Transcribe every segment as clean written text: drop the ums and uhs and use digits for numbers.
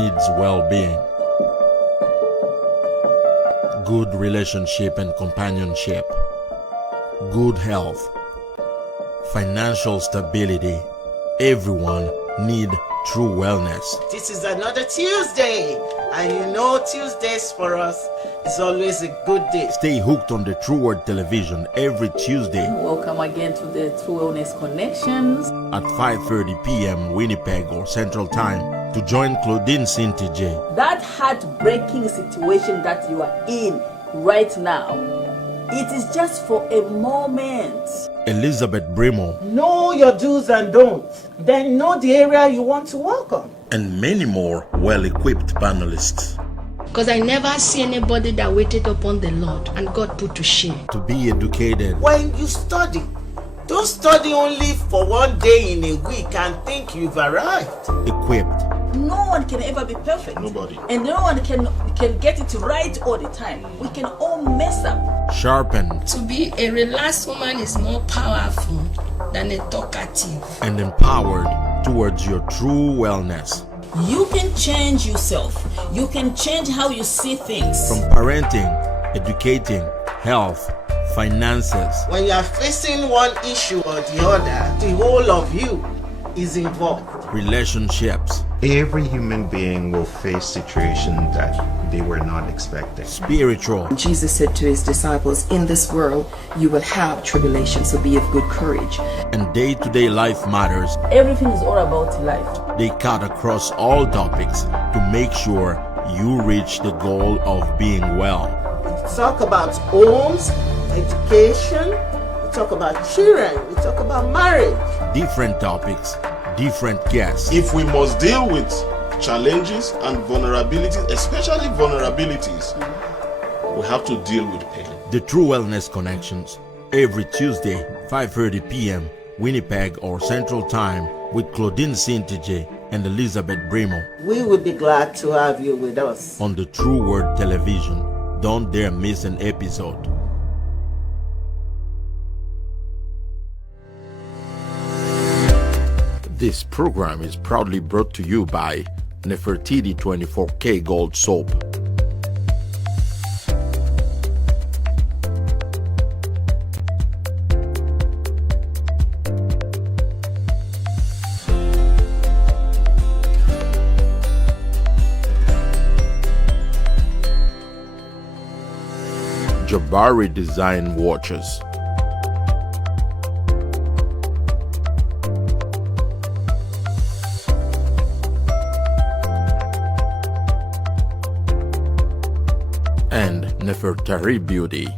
needs well-being. Good relationship and companionship. Good health. Financial stability. Everyone needs true wellness. This is another Tuesday, and you know Tuesdays for us is always a good day. Stay hooked on the True Word Television every Tuesday. Welcome again to the True Wellness Connections at 5:30 p.m. Winnipeg or Central Time to join Claudine Cintije. That heartbreaking situation that you are in right now, it is just for a moment. Elizabeth Brimoh. Know your do's and don'ts. Then know the area you want to work on. And many more well-equipped panelists. Because I never see anybody that waited upon the Lord and God put to shame. To be educated. When you study, don't study only for one day in a week and think you've arrived. Equipped. No one can ever be perfect. Nobody. And no one can get it right all the time. We can all mess up. Sharpened. To be a relaxed woman is more powerful than a talkative. And empowered towards your true wellness. You can change yourself. You can change how you see things. From parenting, educating, health, finances. When you are facing one issue or the other, the whole of you is involved. Relationships. Every human being will face situations that they were not expecting. Spiritual. Jesus said to his disciples, in this world you will have tribulation, so be of good courage. And day-to-day life matters. Everything is all about life. They cut across all topics to make sure you reach the goal of being well. We talk about homes, education, we talk about children, we talk about marriage. Different topics, different guests. If we must deal with challenges and vulnerabilities, especially vulnerabilities, we have to deal with pain. The True Wellness Connections, every Tuesday, 5:30 p.m. Winnipeg or Central Time with Claudine Cintije and Elizabeth Brimoh. We would be glad to have you with us on the True Word Television. Don't dare miss an episode. This program is proudly brought to you by Nefertiti 24K Gold Soap. Jabari Design Watches. And Nefertari Beauty.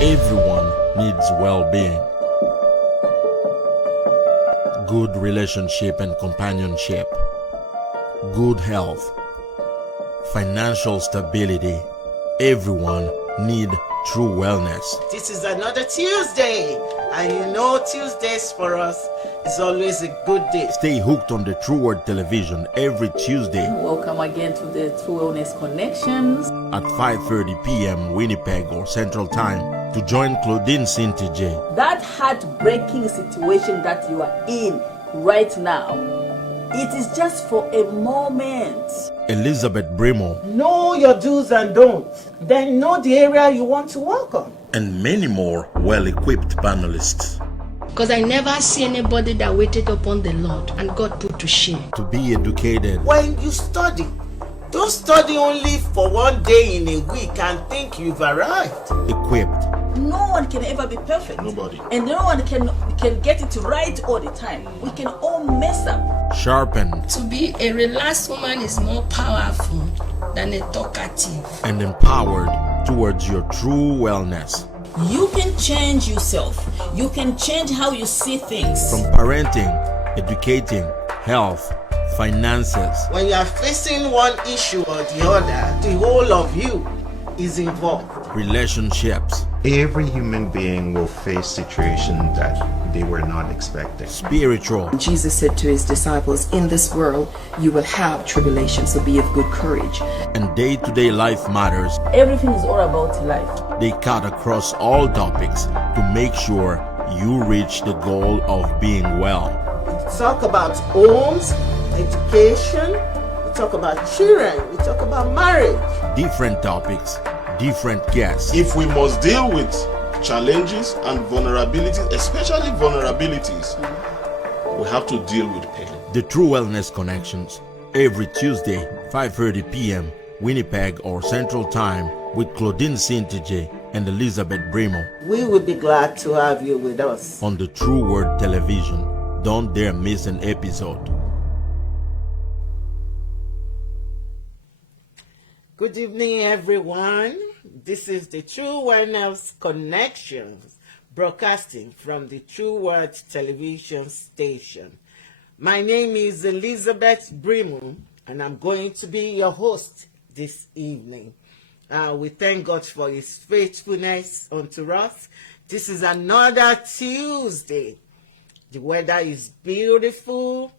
Everyone needs well-being. Good relationship and companionship. Good health. Financial stability. Everyone needs true wellness. This is another Tuesday, and you know Tuesdays for us is always a good day. Stay hooked on the True Word Television every Tuesday. Welcome again to the True Wellness Connections at 5:30 p.m. Winnipeg or Central Time to join Claudine Cintije. That heartbreaking situation that you are in right now, it is just for a moment. Elizabeth Brimoh. Know your do's and don'ts. Then know the area you want to work on. And many more well-equipped panelists. Because I never see anybody that waited upon the Lord and God put to shame. To be educated. When you study, don't study only for one day in a week and think you've arrived. Equipped. No one can ever be perfect. Nobody. And no one can get it right all the time. We can all mess up. Sharpened. To be a relaxed woman is more powerful than a talkative. And empowered towards your true wellness. You can change yourself. You can change how you see things. From parenting, educating, health, finances. When you are facing one issue or the other, the whole of you is involved. Relationships. Every human being will face situations that they were not expecting. Spiritual. Jesus said to his disciples, in this world you will have tribulation, so be of good courage. And day-to-day life matters. Everything is all about life. They cut across all topics to make sure you reach the goal of being well. We talk about homes, education, we talk about children, we talk about marriage. Different topics, different guests. If we must deal with challenges and vulnerabilities, especially vulnerabilities, we have to deal with pain. The True Wellness Connections, every Tuesday, 5:30 p.m., Winnipeg or Central Time, with Claudine Cintije and Elizabeth Brimoh We would be glad to have you with us. on the True Word Television. Don't dare miss an episode. Good evening, everyone. This is the True Wellness Connections, broadcasting from the True Word television station. My name is Elizabeth Brimoh, and I'm going to be your host this evening. We thank God for his faithfulness unto us. This is another Tuesday. The weather is beautiful.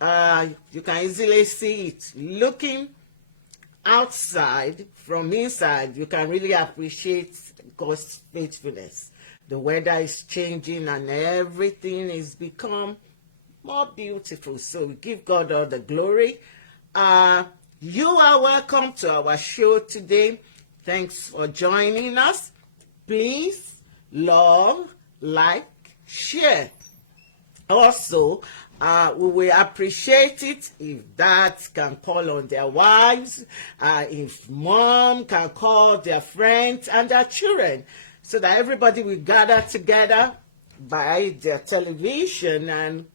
You can easily see it. Looking outside from inside, you can really appreciate God's faithfulness. The weather is changing and everything is become more beautiful. So we give God all the glory. You are welcome to our show today. Thanks for joining us. Please love, like, share. Also, we will appreciate it if dads can call on their wives, if mom can call their friends and their children, so that everybody will gather together by their television and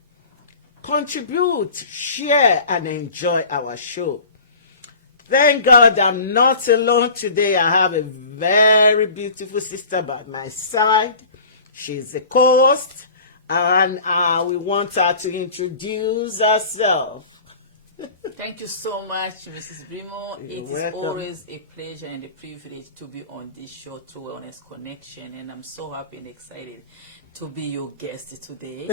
contribute, share, and enjoy our show. Thank God I'm not alone today. I have a very beautiful sister by my side. She's a co-host. And we want her to introduce herself. Thank you so much, Mrs. Brimoh. It is welcome. always a pleasure and a privilege to be on this show, True Wellness Connection, and I'm so happy and excited to be your guest today.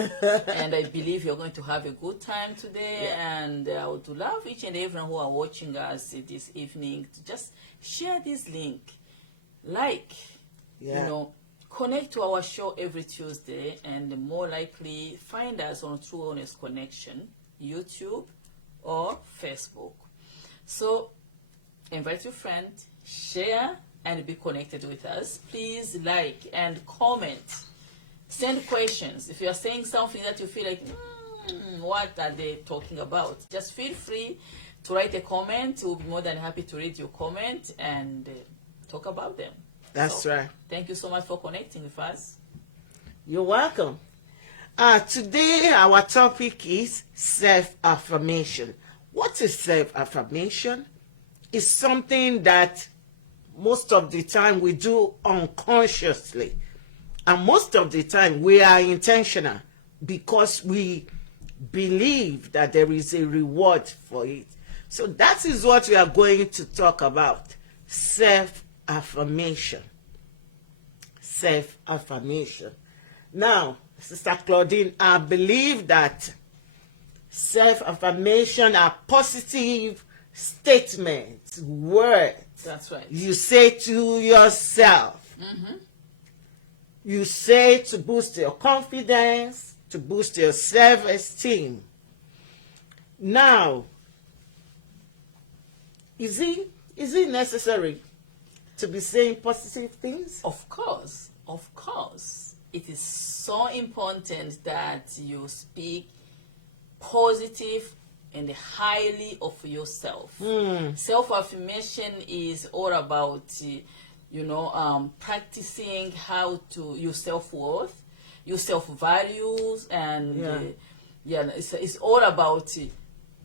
And I believe you're going to have a good time today. And I would love each and everyone who are watching us this evening to just share this link, connect to our show every Tuesday, and more likely find us on True Wellness Connection, YouTube or Facebook. So invite your friend, share, and be connected with us. Please like and comment. Send questions. If you are saying something that you feel like, what are they talking about? Just feel free to write a comment. We'll be more than happy to read your comment and talk about them. That's right. Thank you so much for connecting with us. You're welcome. Today, our topic is self-affirmation. What is self-affirmation? It's something that most of the time we do unconsciously. And most of the time we are intentional because we believe that there is a reward for it. So that is what we are going to talk about. Self-affirmation. Self-affirmation. Now, Sister Claudine, I believe that self-affirmation are positive statements, words. That's right. You say to yourself. Mm-hmm. You say to boost your confidence, to boost your self-esteem. Now, is it necessary to be saying positive things? Of course. It is so important that you speak positive and highly of yourself. Self-affirmation is all about, practicing how to your self-worth, your self-values, and it's all about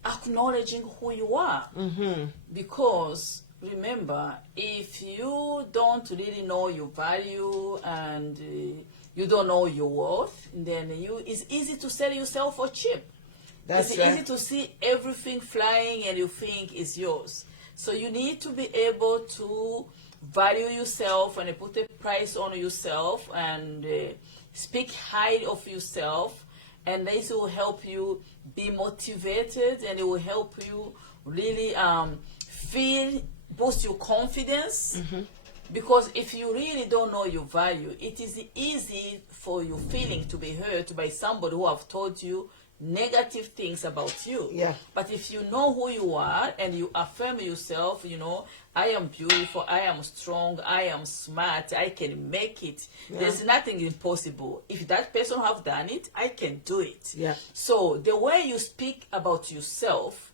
acknowledging who you are. Mm-hmm. Because remember, if you don't really know your value and you don't know your worth, then it's easy to sell yourself for cheap. It's easy to see everything flying and you think it's yours. So you need to be able to value yourself and put a price on yourself and speak high of yourself, and this will help you be motivated, and it will help you really boost your confidence. Because if you really don't know your value, it is easy for your feeling to be hurt by somebody who have told you negative things about you. Yeah. But if you know who you are and you affirm yourself, you know, I am beautiful, I am strong, I am smart, I can make it. Yeah. There's nothing impossible. If that person have done it, I can do it. Yeah. So the way you speak about yourself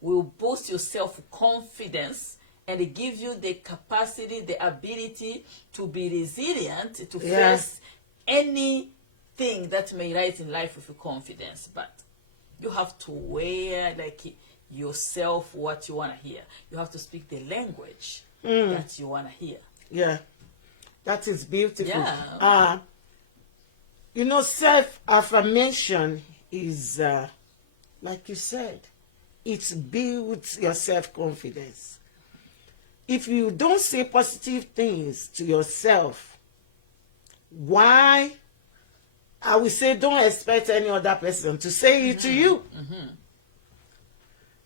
will boost your self-confidence and give you the capacity, the ability to be resilient, to Yeah. face anything that may rise in life with confidence. But you have to wear like yourself what you want to hear. You have to speak the language that you want to hear. Yeah, that is beautiful. Yeah. You know, self-affirmation is, like you said, it builds your self-confidence. If you don't say positive things to yourself, why? I will say don't expect any other person to say it to you.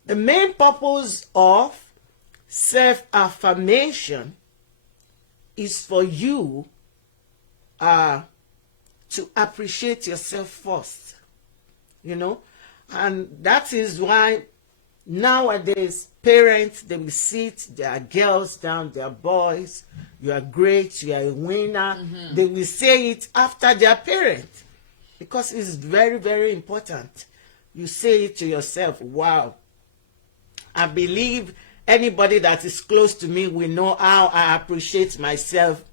The main purpose of self-affirmation is for you to appreciate yourself first, you know, and that is why nowadays parents, they will sit their girls down, their boys, you are great, you are a winner. They will say it after their parents because it's very, very important. You say it to yourself. Wow, I believe anybody that is close to me will know how I appreciate myself.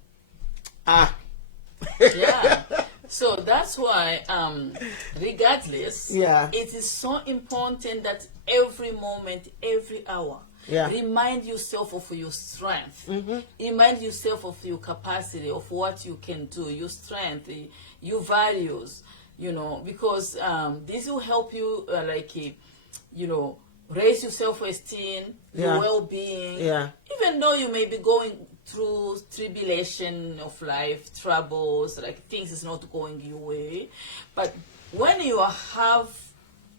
Yeah. So that's why, regardless, Yeah. it is so important that every moment, every hour, Yeah. remind yourself of your strength. Remind yourself of your capacity, of what you can do, your strength, your values, you know, because this will help you, you know, raise your self-esteem, Yeah. your well-being. Yeah. Even though you may be going through tribulation of life, troubles, like things is not going your way, but when you have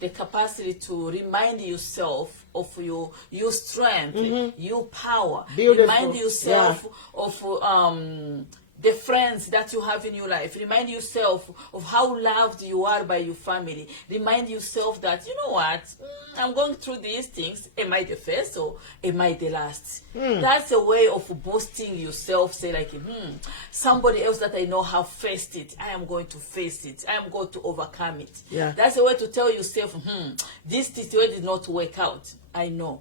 the capacity to remind yourself of your strength, your power, Beautiful. remind yourself of the friends that you have in your life, remind yourself of how loved you are by your family, remind yourself that, you know what, I'm going through these things, am I the first or am I the last? That's a way of boosting yourself, say like, somebody else that I know have faced it, I am going to face it, I am going to overcome it. Yeah. That's a way to tell yourself, this situation did not work out, I know,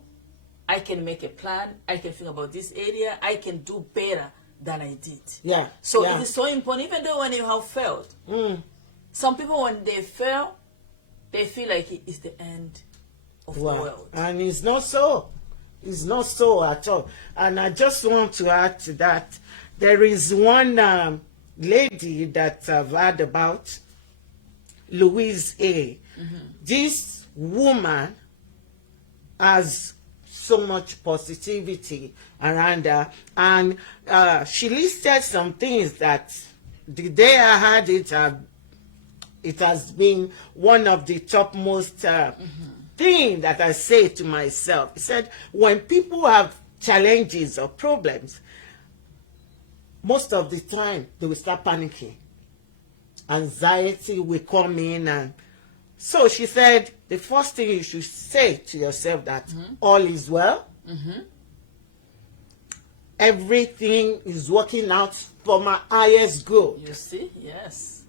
I can make a plan, I can think about this area, I can do better than I did. Yeah. So Yeah. it is so important, even though when you have failed, some people when they fail, they feel like it is the end of the world. And it's not so. It's not so at all. And I just want to add to that. There is one lady that I've heard about, Louise A. This woman has so much positivity around her, and she listed some things that the day I had it, it has been one of the topmost thing that I say to myself. He said, when people have challenges or problems, most of the time they will start panicking. Anxiety will come in, and so she said the first thing you should say to yourself that all is well. Everything is working out for my highest good. You see? Yes.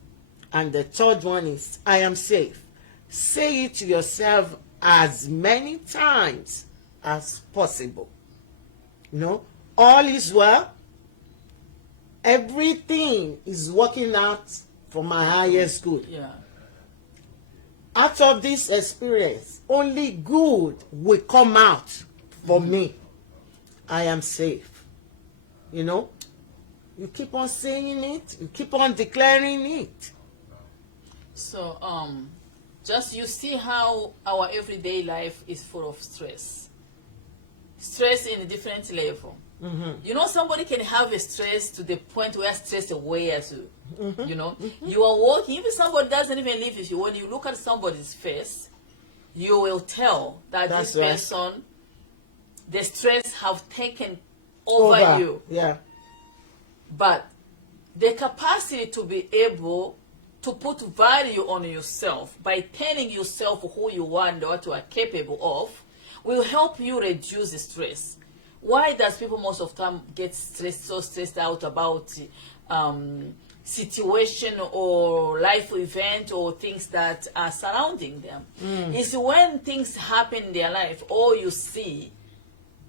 And the third one is, I am safe. Say it to yourself as many times as possible. You know, all is well. Everything is working out for my highest good. Yeah. Out of this experience, only good will come out for me. I am safe. You know, you keep on saying it, you keep on declaring it. So, just you see how our everyday life is full of stress. Stress in a different level. You know, somebody can have a stress to the point where stress wears you. You know, you are walking, even somebody doesn't even live with you. When you look at somebody's face, you will tell that That's this right. person, the stress have taken over you. Yeah. But the capacity to be able to put value on yourself by telling yourself who you are and what you are capable of will help you reduce the stress. Why does people most of the time get so stressed out about situation or life event or things that are surrounding them? It's when things happen in their life, all you see,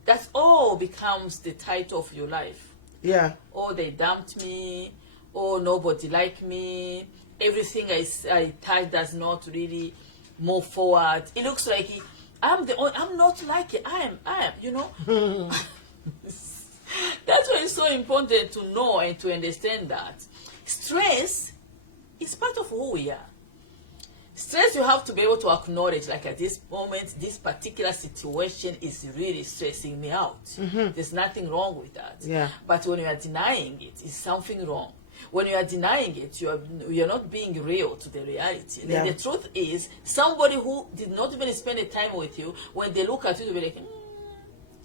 that all becomes the title of your life. Yeah. Oh, they dumped me. Oh, nobody liked me. Everything I touch does not really move forward. It looks like I'm not like it. I am, you know. That's why it's so important to know and to understand that stress is part of who we are. Stress, you have to be able to acknowledge, like at this moment, this particular situation is really stressing me out. There's nothing wrong with that. Yeah. But when you are denying it, it's something wrong. When you are denying it, you're not being real to the reality. Yeah. The truth is, somebody who did not even spend the time with you, when they look at you, they'll be like,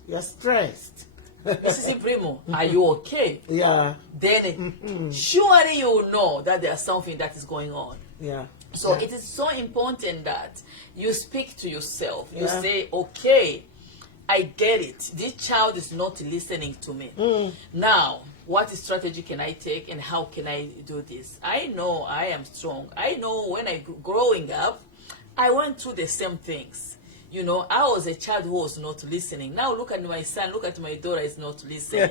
You're stressed. Mrs. Brimoh, are you okay? Yeah. Then surely you will know that there's something that is going on. Yeah. So Yeah. it is so important that you speak to yourself. You Yeah. say, okay, I get it. This child is not listening to me. Now, what strategy can I take and how can I do this? I know I am strong. I know when growing up, I went through the same things. You know, I was a child who was not listening. Now look at my son, look at my daughter is not listening.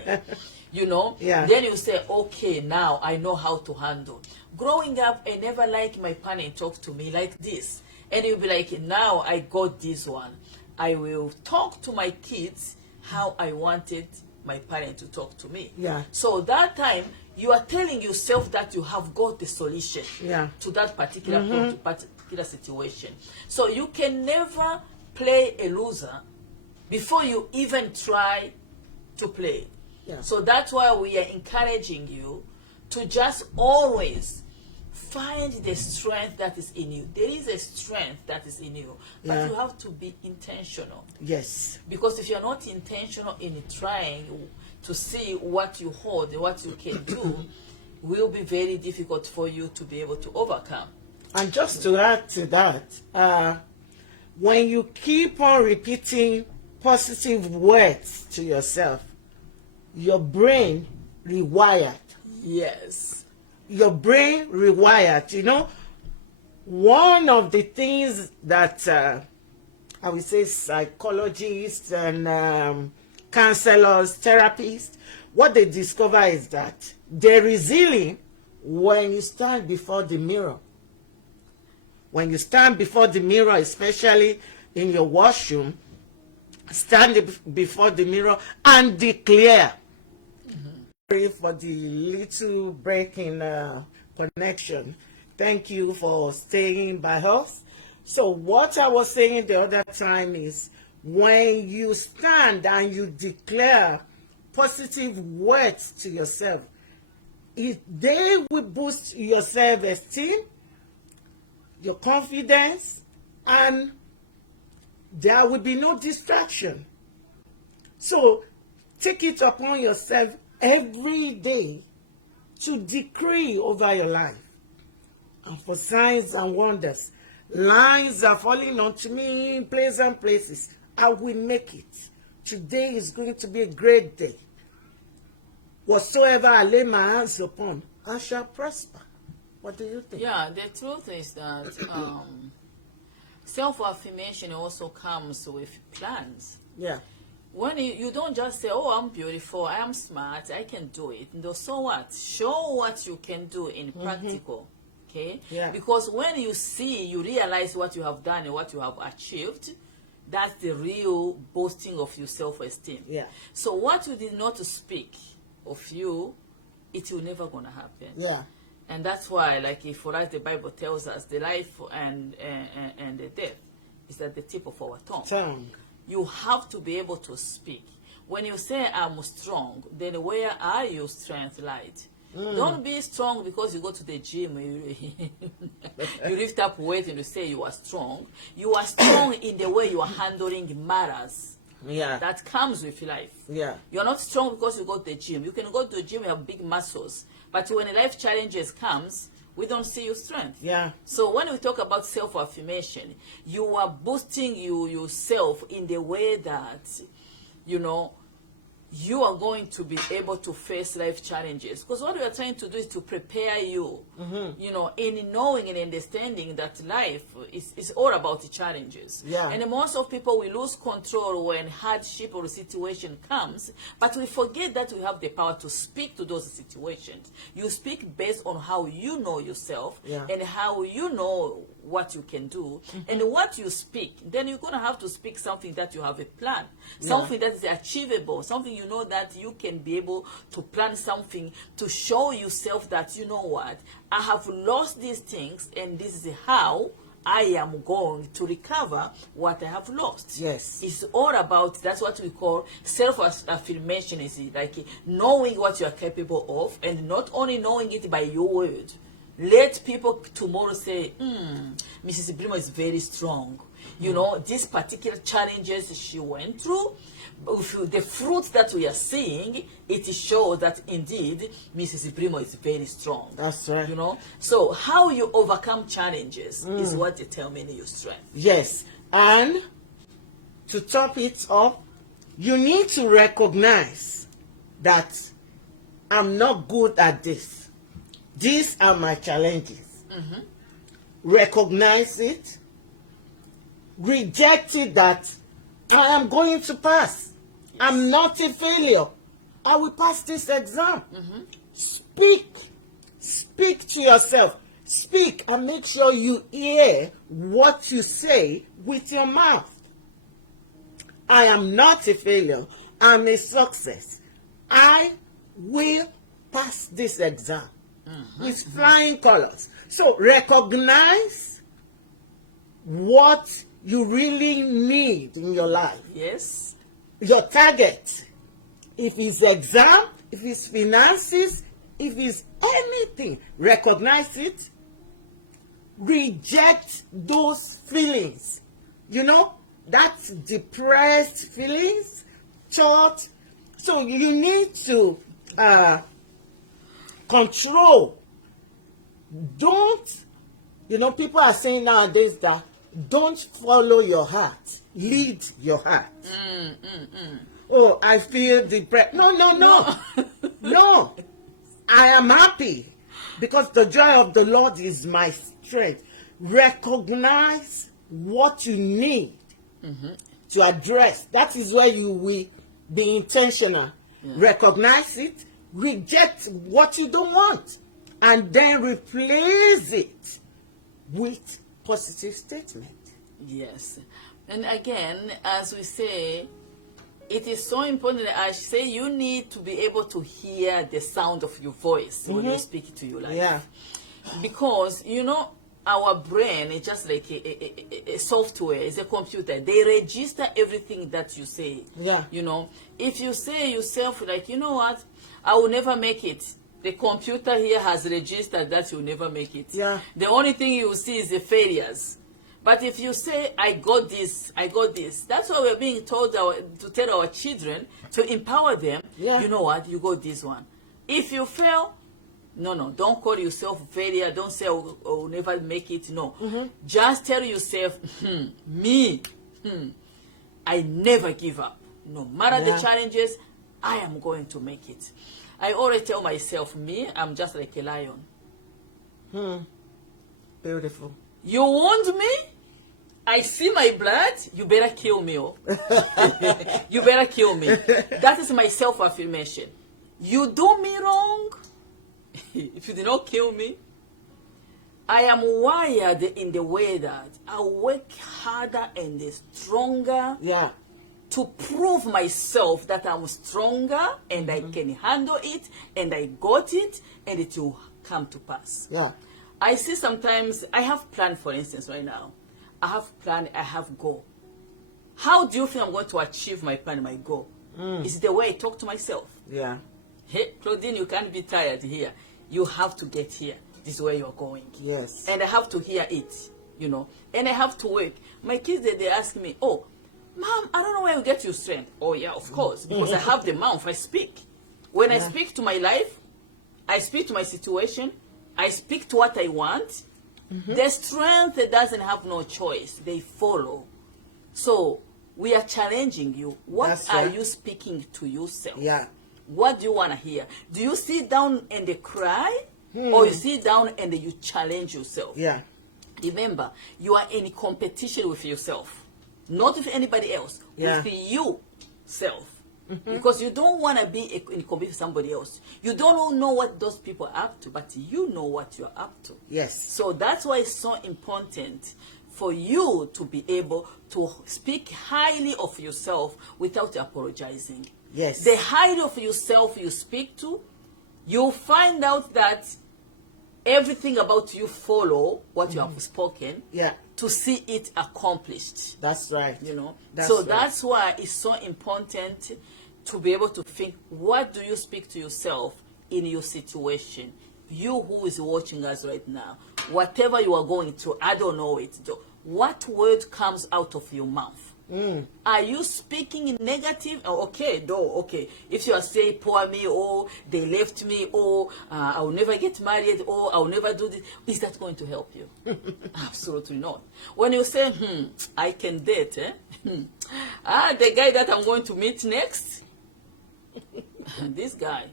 You know? Yeah. Then you say, okay, now I know how to handle. Growing up, I never liked my parents talk to me like this. And you'll be like, now I got this one. I will talk to my kids how I wanted my parents to talk to me. Yeah. So that time, you are telling yourself that you have got the solution Yeah. to that particular problem, particular situation. So you can never play a loser before you even try to play. Yeah. So that's why we are encouraging you to just always find the strength that is in you. There is a strength that is in you, but Yeah. you have to be intentional. Yes. Because if you're not intentional in trying to see what you hold, what you can do, will be very difficult for you to be able to overcome. And just to add to that, when you keep on repeating positive words to yourself, your brain rewired. Yes. Your brain rewired. You know, one of the things that I would say psychologists and counselors, therapists, what they discover is that there is healing when you stand before the mirror. When you stand before the mirror, especially in your washroom, stand before the mirror and declare. Sorry for the little break in connection. Thank you for staying by us. So what I was saying the other time is when you stand and you declare positive words to yourself, they will boost your self-esteem, your confidence, and there will be no distraction. So take it upon yourself every day to decree over your life. And for signs and wonders, lines are falling onto me in pleasant places. I will make it. Today is going to be a great day. Whatsoever I lay my hands upon, I shall prosper. What do you think? Yeah, the truth is that self-affirmation also comes with plans. Yeah. When you don't just say, oh, I'm beautiful, I am smart, I can do it. No, so what? Show what you can do in practical. Okay? Yeah. Because when you see, you realize what you have done and what you have achieved, that's the real boasting of your self-esteem. Yeah. So what you did not speak of you, it will never gonna happen. Yeah. And that's why, like, for us, the Bible tells us the life and the death is at the tip of our tongue. Tongue. You have to be able to speak. when you say I'm strong, then where are your strength lied? Don't be strong because you go to the gym, you lift up weight and you say you are strong. You are strong in the way you are handling matters. Yeah. That comes with life. Yeah. You're not strong because you go to the gym. You can go to the gym, you have big muscles. But when life challenges comes, we don't see your strength. Yeah. So when we talk about self-affirmation, you are boosting yourself in the way that, you know, you are going to be able to face life challenges. Because what we are trying to do is to prepare you, you know, in knowing and understanding that life is all about the challenges. Yeah. And most of people, we lose control when hardship or situation comes, but we forget that we have the power to speak to those situations. You speak based on how you know yourself, Yeah. and how you know what you can do, and what you speak. Then you're going to have to speak something that you have a plan, something that is achievable, something you know that you can be able to plan something to show yourself that, you know what, I have lost these things, and this is how I am going to recover what I have lost. Yes. It's all about, that's what we call self-affirmation, is like knowing what you are capable of, and not only knowing it by your word. Let people tomorrow say, Mrs. Brimoh is very strong. You know, these particular challenges she went through, the fruits that we are seeing, it shows that indeed Mrs. Brimoh is very strong. That's right. You know, so how you overcome challenges is what determines your strength. Yes. And to top it up, you need to recognize that I'm not good at this. These are my challenges. Recognize it. Reject it that I am going to pass. I'm not a failure. I will pass this exam. Speak. Speak to yourself. Speak and make sure you hear what you say with your mouth. I am not a failure. I'm a success. I will pass this exam with flying colors. So recognize what you really need in your life. Yes. Your target. If it's exam, if it's finances, if it's anything, recognize it. Reject those feelings. You know, that's depressed feelings, thought. So you need to control. Don't, you know, people are saying nowadays that don't follow your heart, lead your heart. Oh, I feel depressed. No. No. I am happy because the joy of the Lord is my strength. Recognize what you need to address. That is where you will be intentional. Recognize it, reject what you don't want, and then replace it with positive statement. Yes. And again, as we say, it is so important that I say you need to be able to hear the sound of your voice when you speak to your life. Yeah. Because, you know, our brain is just like a software, it's a computer. They register everything that you say. Yeah. You know, if you say yourself, like, you know what, I will never make it. The computer here has registered that you'll never make it. Yeah. The only thing you will see is the failures. But if you say, I got this, that's why we're being told to tell our children, to empower them, you know what, you got this one. If you fail, no, don't call yourself failure, don't say, I'll never make it, no. Just tell yourself, I never give up. No matter the challenges, I am going to make it. I always tell myself, I'm just like a lion. Beautiful. You wound me? I see my blood? You better kill me. You better kill me. That is my self-affirmation. You do me wrong? If you did not kill me, I am wired in the way that I work harder and stronger to prove myself that I'm stronger and I can handle it and I got it and it will come to pass. Yeah. I see sometimes, I have plan, for instance, right now. I have plan, I have goal. How do you think I'm going to achieve my plan, my goal? It's the way I talk to myself. Yeah. Hey, Claudine, you can't be tired here. You have to get here. This is where you're going. Yes. And I have to hear it, and I have to work. My kids, they ask me, oh, Mom, I don't know where you get your strength. Oh, yeah, of course, because I have the mouth, I speak. When I speak to my life, I speak to my situation, I speak to what I want. The strength doesn't have no choice. They follow. So we are challenging you. What are you speaking to yourself? Yeah. What do you want to hear? Do you sit down and they cry? Or you sit down and you challenge yourself? Yeah. Remember, you are in competition with yourself. Not with anybody else. Yeah. With yourself. Because you don't want to be in competition with somebody else. You don't know what those people are up to, but you know what you're up to. Yes. So that's why it's so important for you to be able to speak highly of yourself without apologizing. Yes. The highly of yourself you speak to, you'll find out that everything about you follow what you have spoken. Yeah. To see it accomplished. That's right. That's why it's so important to be able to think, what do you speak to yourself in your situation? You who is watching us right now, whatever you are going through, I don't know it. What word comes out of your mouth? Are you speaking in negative? Okay. If you are saying, poor me, or they left me, or I'll never get married, or I'll never do this, is that going to help you? Absolutely not. When you say, I can date, the guy that I'm going to meet next, this guy.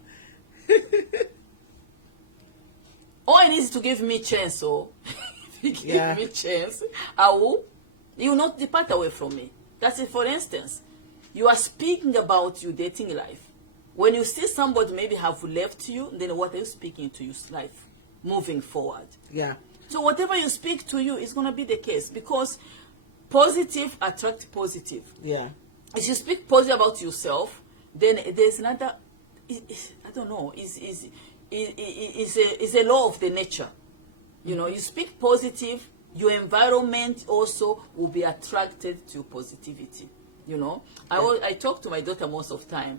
All he needs to give me chance, so if he give me chance, he will not depart away from me. That's it. For instance, you are speaking about your dating life. When you see somebody maybe have left you, then what are you speaking to your life moving forward? Yeah. So whatever you speak to you is going to be the case, because positive attract positive. Yeah. If you speak positive about yourself, then there's another, I don't know, is a law of the nature. You speak positive, your environment also will be attracted to positivity. I talk to my daughter most of the time.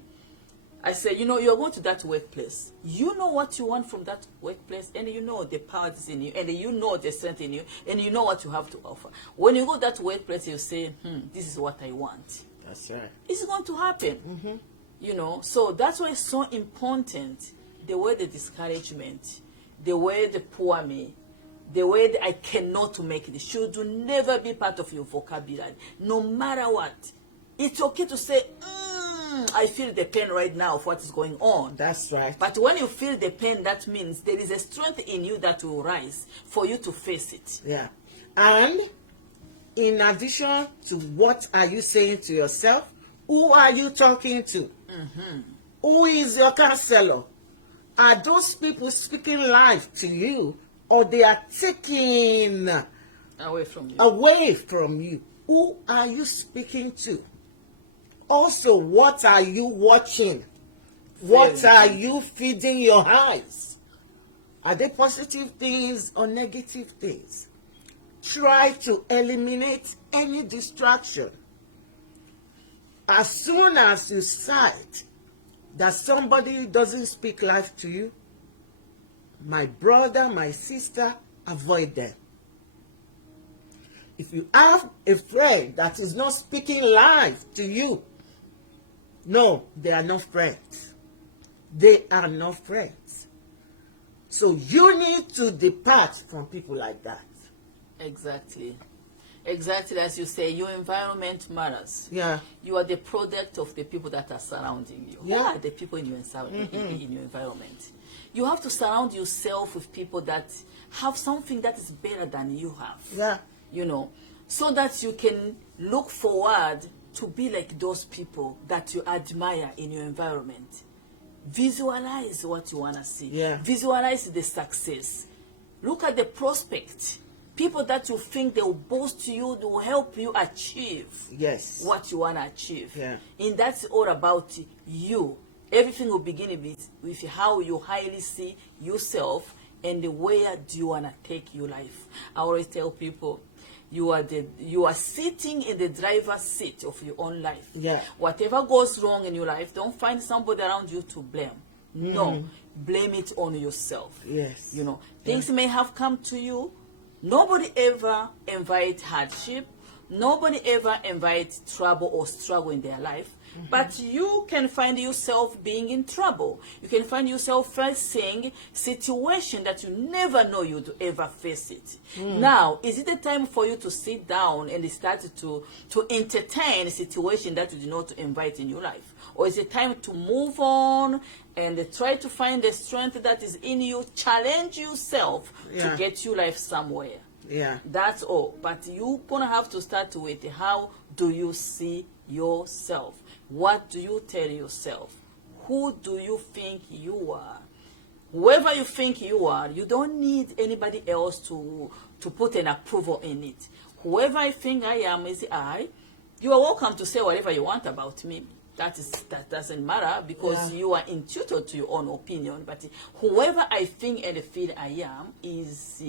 I say, you're going to that workplace. You know what you want from that workplace, and you know the power is in you, and you know the strength in you, and you know what you have to offer. When you go to that workplace, you say, this is what I want. That's right. It's going to happen. So that's why it's so important, the word the discouragement, the word the poor me, the word I cannot make it should never be part of your vocabulary, no matter what. It's okay to say, I feel the pain right now of what is going on. That's right. But when you feel the pain, that means there is a strength in you that will rise for you to face it. Yeah. And in addition to what are you saying to yourself, who are you talking to? Who is your counselor? Are those people speaking life to you, or they are taking away from you? Away from you. Who are you speaking to? Also, what are you watching? What are you feeding your eyes? Are they positive things or negative things? Try to eliminate any distraction. As soon as you sight that somebody doesn't speak life to you, my brother, my sister, avoid them. If you have a friend that is not speaking life to you, no, they are not friends. They are not friends. So you need to depart from people like that. Exactly. Exactly, as you say, your environment matters. Yeah. You are the product of the people that are surrounding you. Yeah. Who are the people in your environment? You have to surround yourself with people that have something that is better than you have. Yeah. So that you can look forward to be like those people that you admire in your environment. Visualize what you want to see. Yeah. Visualize the success. Look at the prospect. People that you think they will boast to you, they will help you achieve what you want to achieve. Yeah. And that's all about you. Everything will begin with how you highly see yourself and where do you want to take your life. I always tell people, You are sitting in the driver's seat of your own life. Yeah. Whatever goes wrong in your life, don't find somebody around you to blame. No, blame it on yourself. Yes. You know, things may have come to you. Nobody ever invites hardship. Nobody ever invites trouble or struggle in their life. But you can find yourself being in trouble. You can find yourself facing situation that you never know you'd ever face it. Now, is it the time for you to sit down and start to entertain a situation that you did not invite in your life? Or is it time to move on and try to find the strength that is in you, challenge yourself to get your life somewhere? Yeah. That's all. But you're going to have to start with how do you see yourself? What do you tell yourself? Who do you think you are? Whoever you think you are, you don't need anybody else to put an approval in it. Whoever I think I am is I. You are welcome to say whatever you want about me. That doesn't matter because you are entitled to your own opinion. But whoever I think and feel I am is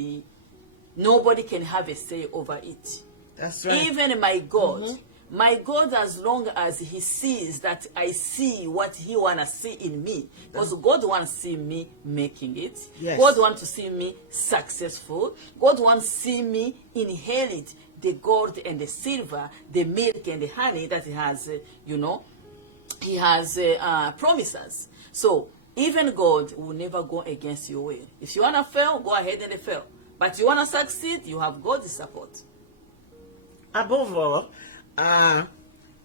nobody can have a say over it. That's right. Even my God. My God, as long as he sees that I see what he want to see in me. Because God wants to see me making it. Yes. God wants to see me successful. God wants to see me inherit the gold and the silver, the milk and the honey that he has, he has promises. So even God will never go against your will. If you want to fail, go ahead and fail. But you want to succeed, you have God's support. Above all, I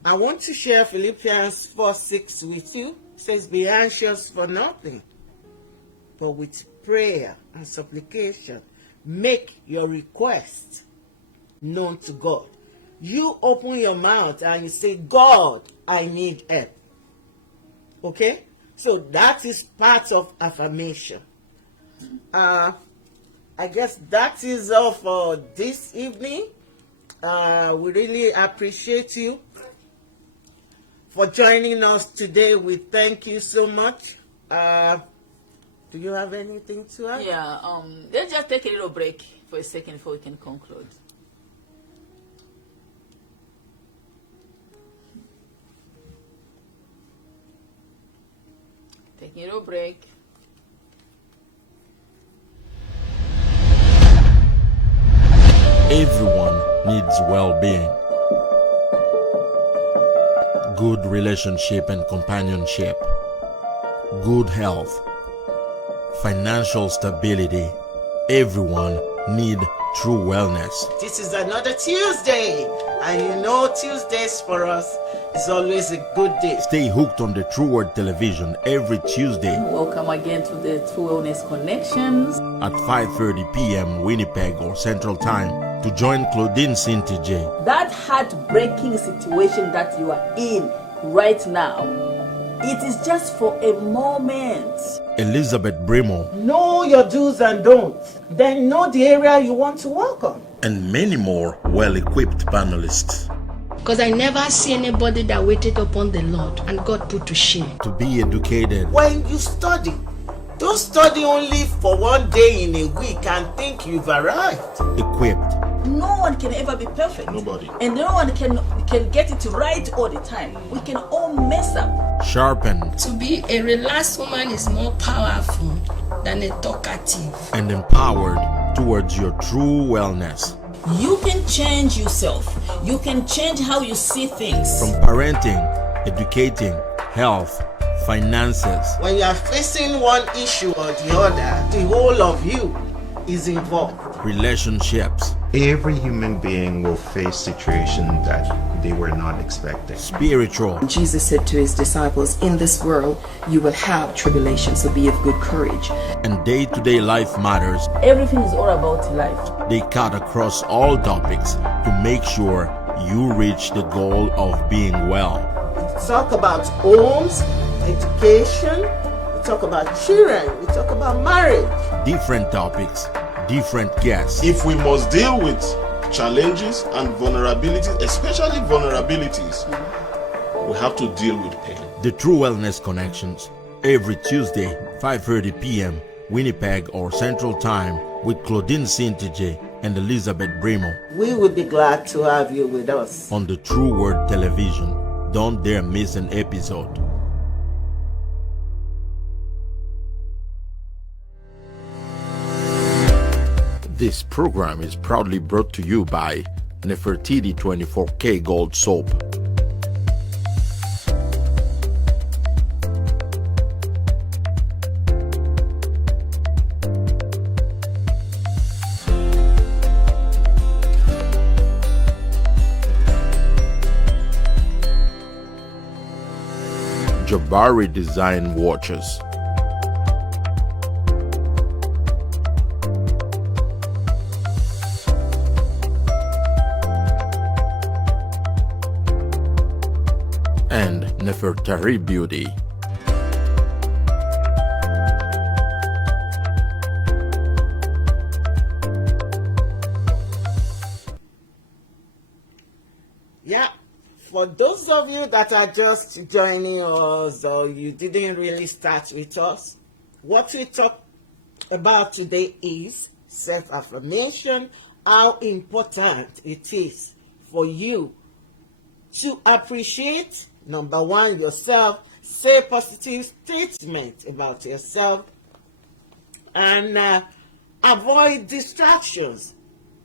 want to share Philippians 4:6 with you. It says, be anxious for nothing, but with prayer and supplication, make your request known to God. You open your mouth and you say, God, I need help. Okay? So that is part of affirmation. I guess that is all for this evening. We really appreciate you for joining us today. We thank you so much. Do you have anything to add? Yeah, let's just take a little break for a second before we can conclude. Taking a little break. Everyone needs well-being, good relationship and companionship, good health, financial stability. Everyone needs true wellness. This is another Tuesday, and you know Tuesdays for us is always a good day. Stay hooked on the True Word Television every Tuesday Welcome again to the True Wellness Connections. at 5:30 p.m. Winnipeg or Central Time to join Claudine Cintije. That heartbreaking situation that you are in right now, it is just for a moment. Elizabeth Brimoh, Know your do's and don'ts. Then know the area you want to work on. and many more well-equipped panelists Because I never see anybody that waited upon the Lord and God put to shame. to be educated, When you study, don't study only for one day in a week and think you've arrived. equipped, No one can ever be perfect. Nobody. And no one can get it right all the time. We can all mess up. sharpened, To be a relaxed woman is more powerful than a talkative. and empowered towards your true wellness. You can change yourself. You can change how you see things. From parenting, educating, health, finances, When you are facing one issue or the other, the whole of you is involved. relationships, Every human being will face situations that they were not expecting. spiritual, Jesus said to his disciples, in this world you will have tribulation, so be of good courage. and day-to-day life matters. Everything is all about life. They cut across all topics to make sure you reach the goal of being well. We talk about homes, education, we talk about children, we talk about marriage. Different topics, different guests. If we must deal with challenges and vulnerabilities, especially vulnerabilities, we have to deal with pain. The True Wellness Connections, every Tuesday, 5:30 p.m. Winnipeg or Central Time with Claudine Cintije and Elizabeth Brimoh We would be glad to have you with us. on the True Word Television. Don't dare miss an episode. This program is proudly brought to you by Nefertiti 24K Gold Soap. Jabari Design Watches. And Nefertari Beauty. Yeah, for those of you that are just joining us or you didn't really start with us, what we talk about today is self-affirmation, how important it is for you to appreciate, number one, yourself, say positive statement about yourself, and avoid distractions.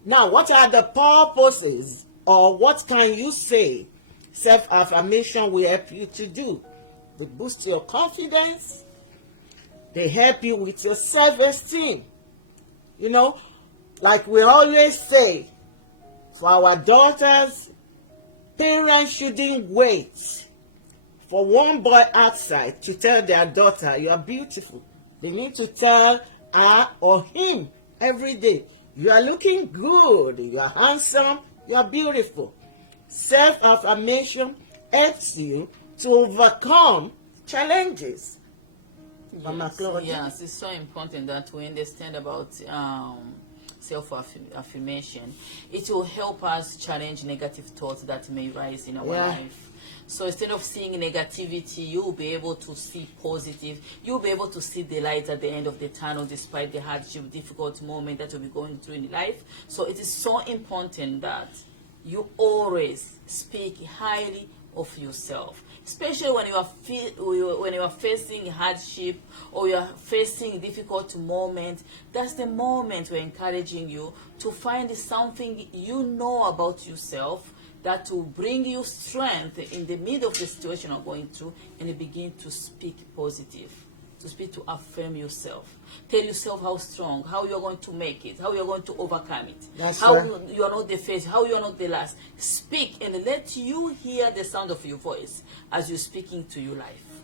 Now, what are the purposes, or what can you say self-affirmation will help you to do? They boost your confidence. They help you with your self-esteem. You know, like we always say, for our daughters, parents shouldn't wait for one boy outside to tell their daughter, you are beautiful. They need to tell her or him every day, you are looking good, you are handsome, you are beautiful. Self-affirmation helps you to overcome challenges. Mama Claudine. Yes, it's so important that we understand about self-affirmation. It will help us challenge negative thoughts that may rise in our life. So instead of seeing negativity, you'll be able to see positive. You'll be able to see the light at the end of the tunnel despite the hardship, difficult moment that you'll be going through in life. So it is so important that you always speak highly of yourself, especially when you are facing hardship or you are facing difficult moment. That's the moment we're encouraging you to find something you know about yourself that will bring you strength in the middle of the situation you're going through, and you begin to speak positive, to speak, to affirm yourself. Tell yourself how strong, how you're going to make it, how you're going to overcome it. That's how right. you are not the first, how you are not the last. Speak and let you hear the sound of your voice as you're speaking to your life.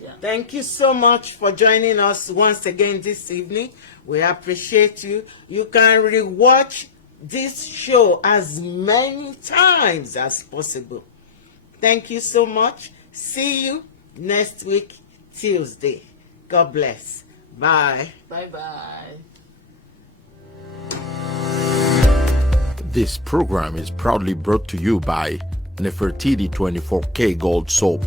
Yeah. Thank you so much for joining us once again this evening. We appreciate you. You can rewatch this show as many times as possible. Thank you so much. See you next week, Tuesday. God bless. Bye. Bye-bye. This program is proudly brought to you by Nefertiti 24K Gold Soap.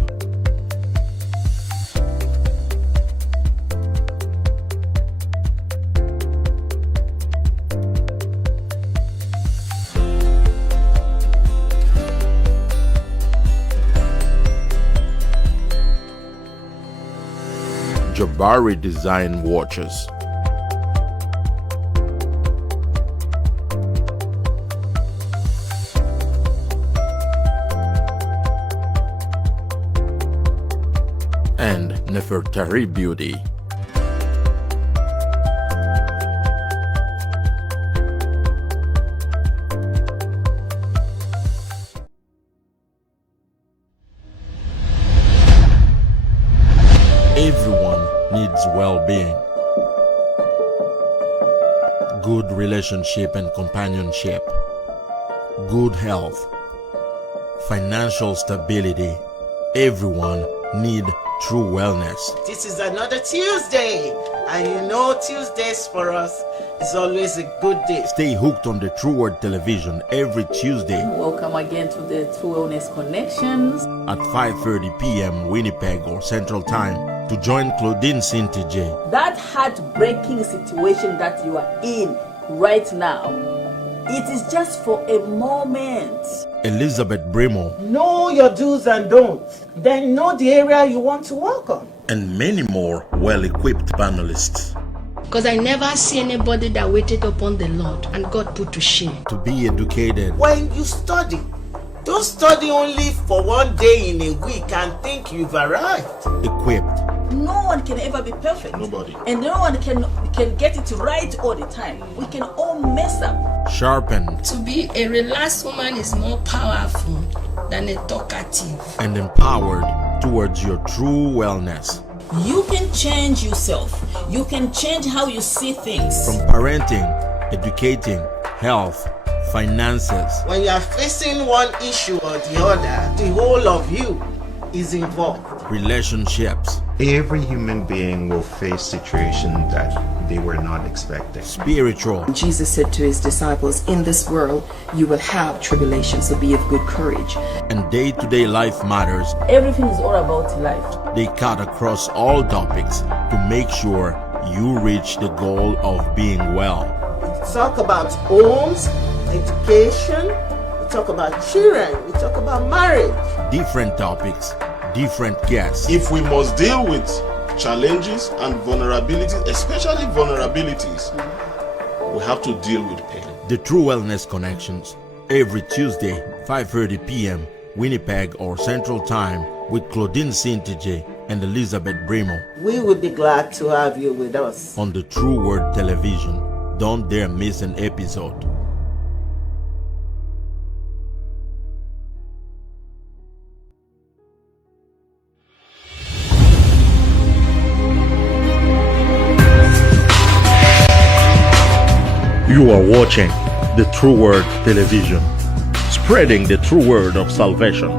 Jabari Design Watches. And Nefertari Beauty. Everyone needs well-being, good relationship and companionship, good health, financial stability. Everyone needs true wellness. This is another Tuesday, and you know Tuesdays for us is always a good day. Stay hooked on the True Word Television every Tuesday Welcome again to the True Wellness Connections. at 5:30 p.m. Winnipeg or Central Time to join Claudine Cintije That heartbreaking situation that you are in right now, It is just for a moment. Elizabeth Brimoh, Know your do's and don'ts. Then know the area you want to work on. and many more well-equipped panelists Because I never see anybody that waited upon the Lord and got put to shame. to be educated, When you study, don't study only for one day in a week and think you've arrived. equipped, No one can ever be perfect. Nobody. And no one can get it right all the time. We can all mess up. sharpened, To be a relaxed woman is more powerful than a talkative. and empowered towards your true wellness. You can change yourself. You can change how you see things. From parenting, educating, health, finances, When you are facing one issue or the other, the whole of you is involved. relationships, Every human being will face situations that they were not expecting. spiritual, Jesus said to his disciples, in this world you will have tribulation, so be of good courage. and day-to-day life matters. Everything is all about life. They cut across all topics to make sure you reach the goal of being well. We talk about homes, education, we talk about children, we talk about marriage. Different topics, different guests. If we must deal with challenges and vulnerabilities, especially vulnerabilities, we have to deal with pain. The True Wellness Connections, every Tuesday, 5:30 p.m., Winnipeg or Central Time, with Claudine Cintije and Elizabeth Brimoh We would be glad to have you with us. on the True Word Television. Don't dare miss an episode. You are watching the True Word Television, spreading the true word of salvation.